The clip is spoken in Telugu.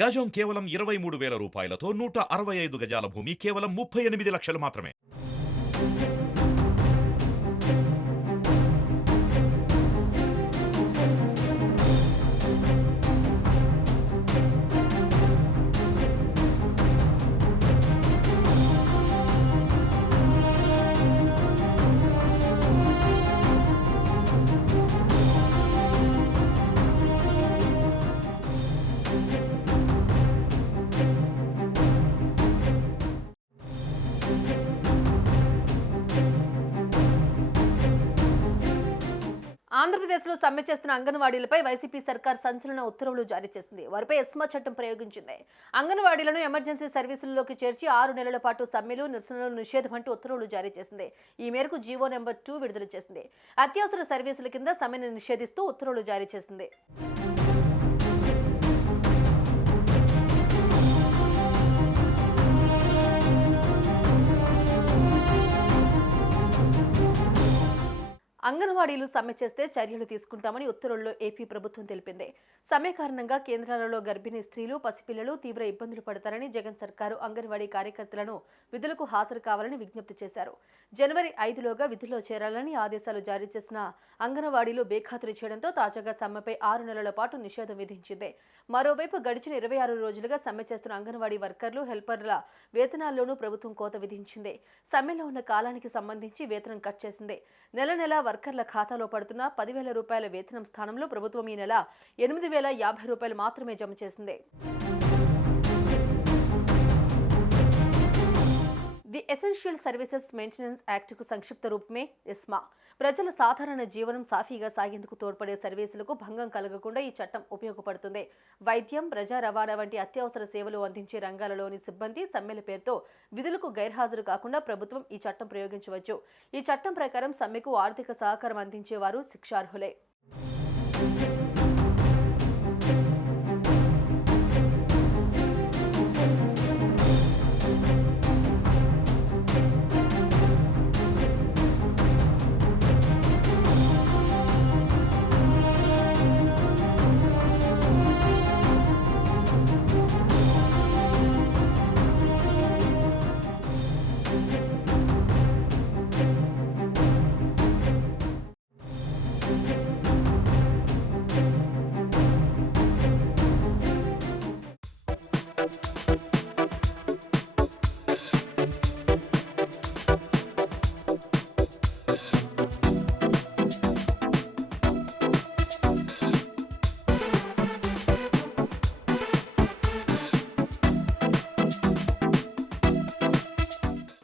గజం కేవలం 23,000 రూపాయలతో 165 గజాల భూమి కేవలం 38 లక్షలు మాత్రమే. ఆంధ్రప్రదేశ్లో సమ్మె చేస్తున్న అంగన్వాడీలపై వైసీపీ సర్కార్ సంచలన ఉత్తర్వులు జారీ చేసింది. వారిపై ఎస్మా చట్టం ప్రయోగించింది. అంగన్వాడీలను ఎమర్జెన్సీ సర్వీసుల్లోకి చేర్చి 6 నెలల పాటు సమ్మెలు, నిరసనలు నిషేధం అంటూ ఉత్తర్వులు జారీ చేసింది. ఈ మేరకు జీవో నెంబర్ 2 విడుదల చేసింది. అత్యవసర సర్వీసుల కింద సమ్మెను నిషేధిస్తూ ఉత్తర్వులు జారీ చేసింది. అంగన్వాడీలు సమ్మె చేస్తే చర్యలు తీసుకుంటామని ఉత్తర్వుల్లో ఏపీ ప్రభుత్వం తెలిపింది. సమ్మె కారణంగా కేంద్రాలలో గర్భిణీ స్త్రీలు, పసిపిల్లలు తీవ్ర ఇబ్బందులు పడతారని జగన్ సర్కారు అంగన్వాడీ కార్యకర్తలను విధులకు హాజరు కావాలని విజ్ఞప్తి చేశారు. జనవరి 5లోగా విధుల్లో చేరాలని ఆదేశాలు జారీ చేసిన అంగన్వాడీలు బేఖాతరు చేయడంతో తాజాగా సమ్మెపై 6 నెలల పాటు నిషేధం విధించింది. మరోవైపు గడిచిన 26 రోజులుగా సమ్మె చేస్తున్న అంగన్వాడీ వర్కర్లు, హెల్పర్ల వేతనాల్లోనూ ప్రభుత్వం కోత విధించింది. సమ్మెలో ఉన్న కాలానికి సంబంధించి వేతనం కట్ చేసింది. నెల వర్కర్ల ఖాతాలో పడుతున్న 10,000 రూపాయల వేతనం స్థానంలో ప్రభుత్వం ఈ నెల 8,050 రూపాయలు మాత్రమే జమ చేసింది. ది ఎసెన్షియల్ సర్వీసెస్ మెయింటెనెన్స్ యాక్ట్కు సంక్షిప్త రూపమే ఎస్మా. ప్రజల సాధారణ జీవనం సాఫీగా సాగేందుకు తోడ్పడే సర్వీసులకు భంగం కలగకుండా ఈ చట్టం ఉపయోగపడుతుంది. వైద్యం, ప్రజా రవాణా వంటి అత్యవసర సేవలు అందించే రంగాలలోని సిబ్బంది సమ్మెల పేరుతో విధులకు గైర్హాజరు కాకుండా ప్రభుత్వం ఈ చట్టం ప్రయోగించవచ్చు. ఈ చట్టం ప్రకారం సమ్మెకు ఆర్థిక సహకారం అందించేవారు శిక్షార్హులే.